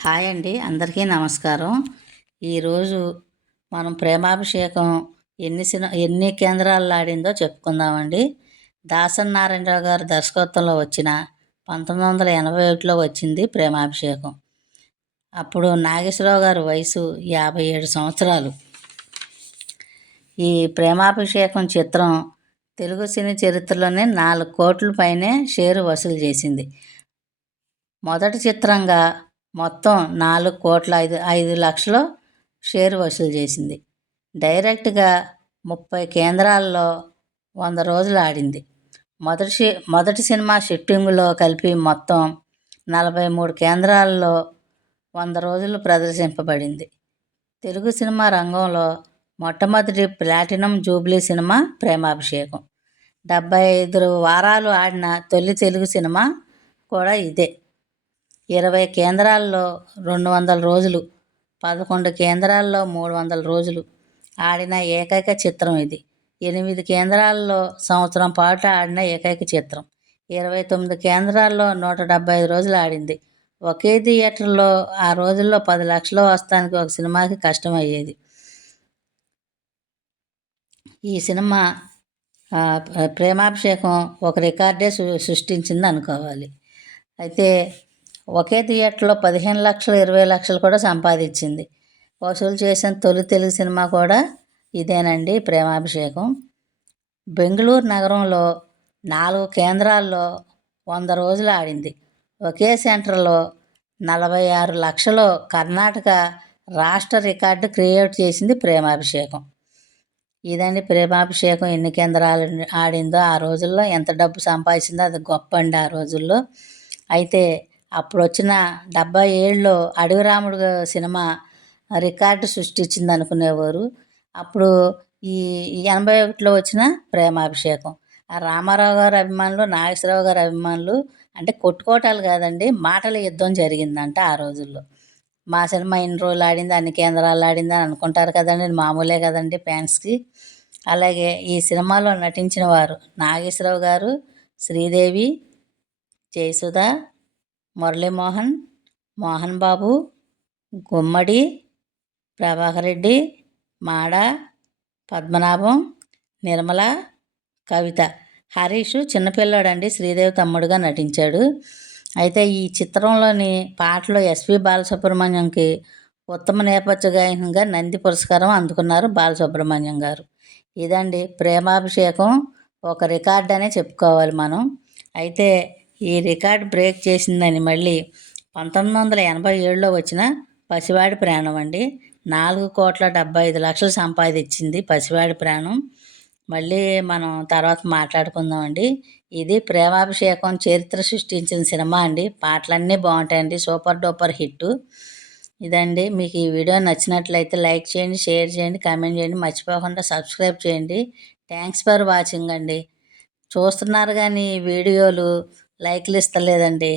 Hi అండి అందరికీ నమస్కారం. ఈరోజు మనం ప్రేమాభిషేకం ఎన్ని సినిమా ఎన్ని కేంద్రాల్లో ఆడిందో చెప్పుకుందామండి. దాసన్ నారాయణరావు గారు దర్శకత్వంలో వచ్చిన పంతొమ్మిది వందల ఎనభై ఒకటిలో వచ్చింది ప్రేమాభిషేకం. అప్పుడు నాగేశ్వరరావు గారు వయసు యాభై ఏడు సంవత్సరాలు. ఈ ప్రేమాభిషేకం చిత్రం తెలుగు సినీ చరిత్రలోనే నాలుగు కోట్ల పైనే షేరు వసూలు చేసింది. మొదటి చిత్రంగా మొత్తం నాలుగు కోట్ల ఐదు ఐదు లక్షలు షేర్ వసూలు చేసింది. డైరెక్ట్గా ముప్పై కేంద్రాల్లో వంద రోజులు ఆడింది. మొదటి మొదటి సినిమా షిఫ్టింగ్లో కలిపి మొత్తం నలభై మూడు కేంద్రాల్లో వంద రోజులు ప్రదర్శింపబడింది. తెలుగు సినిమా రంగంలో మొట్టమొదటి ప్లాటినం జూబ్లీ సినిమా ప్రేమాభిషేకం. డెబ్బై ఐదు వారాలు ఆడిన తొలి తెలుగు సినిమా కూడా ఇదే. ఇరవై కేంద్రాల్లో రెండు వందల రోజులు పదకొండు కేంద్రాల్లో మూడు వందల రోజులు ఆడిన ఏకైక చిత్రం ఇది. ఎనిమిది కేంద్రాల్లో సంవత్సరం పాటు ఆడిన ఏకైక చిత్రం. ఇరవై తొమ్మిది కేంద్రాల్లో నూట డెబ్బై ఐదు రోజులు ఆడింది. ఒకే థియేటర్లో ఆ రోజుల్లో పది లక్షలు వస్తానికి ఒక సినిమాకి కష్టమయ్యేది. ఈ సినిమా ప్రేమాభిషేకం ఒక రికార్డే సృష్టించింది అనుకోవాలి. అయితే ఒకే థియేటర్లో పదిహేను లక్షలు ఇరవై లక్షలు కూడా సంపాదించింది. వసూలు చేసిన తొలి తెలుగు సినిమా కూడా ఇదేనండి ప్రేమాభిషేకం. బెంగళూరు నగరంలో నాలుగు కేంద్రాల్లో వంద రోజులు ఆడింది. ఒకే సెంటర్లో నలభై ఆరు లక్షలు కర్ణాటక రాష్ట్ర రికార్డు క్రియేట్ చేసింది ప్రేమాభిషేకం. ఇదండి ప్రేమాభిషేకం ఎన్ని కేంద్రాలు ఆడిందో ఆ రోజుల్లో ఎంత డబ్బు సంపాదించిందో అది గొప్ప అండి ఆ రోజుల్లో. అయితే అప్పుడు వచ్చిన డెబ్బై ఏళ్ళలో అడుగురాముడు సినిమా రికార్డు సృష్టించింది అనుకునేవారు అప్పుడు ఈ ఎనభై ఒకటిలో వచ్చిన ప్రేమాభిషేకం. ఆ రామారావు గారు అభిమానులు నాగేశ్వరరావు గారి అభిమానులు అంటే కొట్టుకోవటాలు కాదండి మాటల యుద్ధం జరిగిందంట ఆ రోజుల్లో. మా సినిమా ఇన్ని రోజులు ఆడింది అన్ని కేంద్రాలు ఆడింది అని అనుకుంటారు కదండి మామూలే కదండి ఫ్యాన్స్కి. అలాగే ఈ సినిమాలో నటించిన వారు నాగేశ్వరరావు గారు శ్రీదేవి జయసుధ మురళీమోహన్ మోహన్ బాబు గుమ్మడి ప్రభాకర్ రెడ్డి మాడ పద్మనాభం నిర్మల కవిత. హరీష్ చిన్నపిల్లాడండి శ్రీదేవి తమ్ముడుగా నటించాడు. అయితే ఈ చిత్రంలోని పాటలు ఎస్పి బాలసుబ్రహ్మణ్యంకి ఉత్తమ నేపథ్య గాయకంగా నంది పురస్కారం అందుకున్నారు బాలసుబ్రహ్మణ్యం గారు. ఇదండి ప్రేమాభిషేకం ఒక రికార్డ్ అనే చెప్పుకోవాలి మనం. అయితే ఈ రికార్డ్ బ్రేక్ చేసిందని మళ్ళీ పంతొమ్మిది వందల ఎనభై ఏడులో వచ్చిన పసివాడి ప్రాణం అండి. నాలుగు కోట్ల డెబ్బై ఐదు లక్షలు సంపాదించింది పసివాడి ప్రాణం. మళ్ళీ మనం తర్వాత మాట్లాడుకుందామండి ఇది ప్రేమాభిషేకం చరిత్ర సృష్టించిన సినిమా అండి. పాటలన్నీ బాగుంటాయండి. Super duper hit. ఇదండి. మీకు ఈ వీడియో నచ్చినట్లయితే లైక్ చేయండి షేర్ చేయండి కామెంట్ చేయండి. మర్చిపోకుండా సబ్స్క్రైబ్ చేయండి. థ్యాంక్స్ ఫర్ వాచింగ్ అండి. చూస్తున్నారు కానీ వీడియోలు లైక్లు ఇస్తలేదండి.